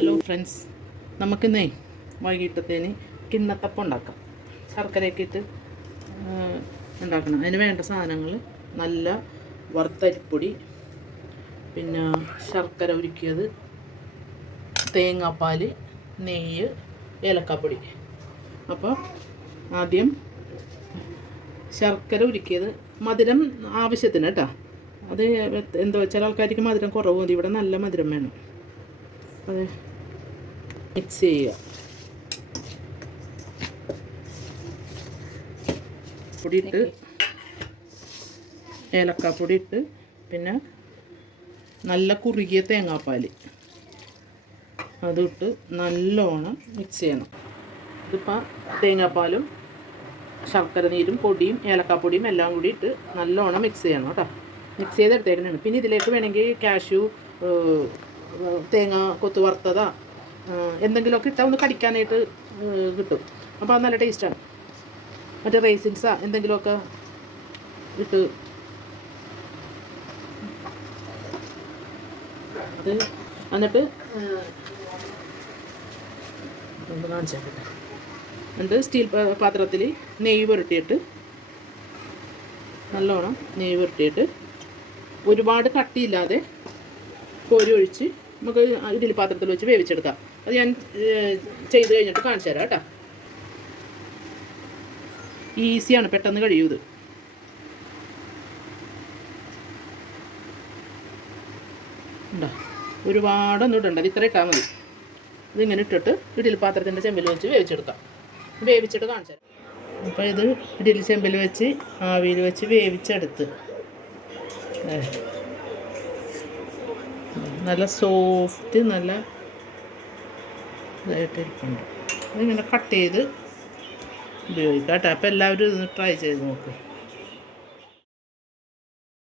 Hello friends, നമുക്കിന്നേ വൈകിട്ടത്തേന് kinnathappam ഉണ്ടാക്കാം. ശർക്കരയൊക്കെ ഇട്ട് ഉണ്ടാക്കണം. അതിന് വേണ്ട സാധനങ്ങൾ നല്ല വറുത്തരിപ്പൊടി, പിന്നെ ശർക്കര ഉരുക്കിയത്, തേങ്ങാപ്പാൽ, നെയ്യ്, ഏലക്കാപ്പൊടി. അപ്പോൾ ആദ്യം ശർക്കര ഉരുക്കിയത്, മധുരം ആവശ്യത്തിന് കേട്ടോ. അത് എന്താ വെച്ചാൽ ആൾക്കാർക്ക് മധുരം കുറവ് മതി, ഇവിടെ നല്ല മധുരം വേണം. അത് മിക്സ് ചെയ്യുക. പൊടിയിട്ട് ഏലക്കാപ്പൊടി ഇട്ട്, പിന്നെ നല്ല കുറുകിയ തേങ്ങാപ്പാൽ അതിട്ട് നല്ലോണം മിക്സ് ചെയ്യണം. ഇതിപ്പോൾ തേങ്ങാപ്പാലും ശർക്കര നീരും പൊടിയും ഏലക്കാപ്പൊടിയും എല്ലാം കൂടി ഇട്ട് നല്ലോണം മിക്സ് ചെയ്യണം കേട്ടോ. മിക്സ് ചെയ്തെടുത്തേക്കുന്നതാണ്. പിന്നെ ഇതിലേക്ക് വേണമെങ്കിൽ കാഷ്യൂ, തേങ്ങ കൊത്ത് വറുത്തതാ എന്തെങ്കിലുമൊക്കെ ഇട്ടാൽ ഒന്ന് കടിക്കാനായിട്ട് കിട്ടും. അപ്പോൾ അത് നല്ല ടേസ്റ്റാണ്. മറ്റേ റേസിൻസാ എന്തെങ്കിലുമൊക്കെ ഇട്ട് അത് എന്നിട്ട് ഒന്ന് കാണിച്ചാൽ കിട്ടും. എന്നിട്ട് സ്റ്റീൽ പാത്രത്തിൽ നെയ്യ് പുരട്ടിയിട്ട്, നല്ലോണം നെയ്യ് പുരട്ടിയിട്ട് ഒരുപാട് കട്ടിയില്ലാതെ കോരി ഒഴിച്ച് നമുക്ക് ഇഡ്ഡലി പാത്രത്തിൽ വെച്ച് വേവിച്ചെടുക്കാം. അത് ഞാൻ ചെയ്ത് കഴിഞ്ഞിട്ട് കാണിച്ചു തരാം കേട്ടോ. ഈസിയാണ്, പെട്ടെന്ന് കഴിയും ഇത്. ഉണ്ടോ? ഒരുപാടൊന്നും ഇടണ്ട, ഇത്ര ഇട്ടാൽ മതി. ഇതിങ്ങനെ ഇട്ടിട്ട് ഇഡ്ഡലി പാത്രത്തിൻ്റെ ചെമ്പിൽ വെച്ച് വേവിച്ചെടുക്കാം. വേവിച്ചിട്ട് കാണിച്ചു തരാം. അപ്പോൾ ഇത് ഇഡ്ഡലി ചെമ്പിൽ വെച്ച് ആവിയിൽ വെച്ച് വേവിച്ചെടുത്ത് നല്ല സോഫ്റ്റ്, നല്ല ഇതായിട്ടിരിക്കുന്നുണ്ട്. അതിങ്ങനെ കട്ട് ചെയ്ത് ഉപയോഗിക്കാം കേട്ടോ. അപ്പോൾ എല്ലാവരും ഇതൊന്ന് ട്രൈ ചെയ്ത് നോക്ക്.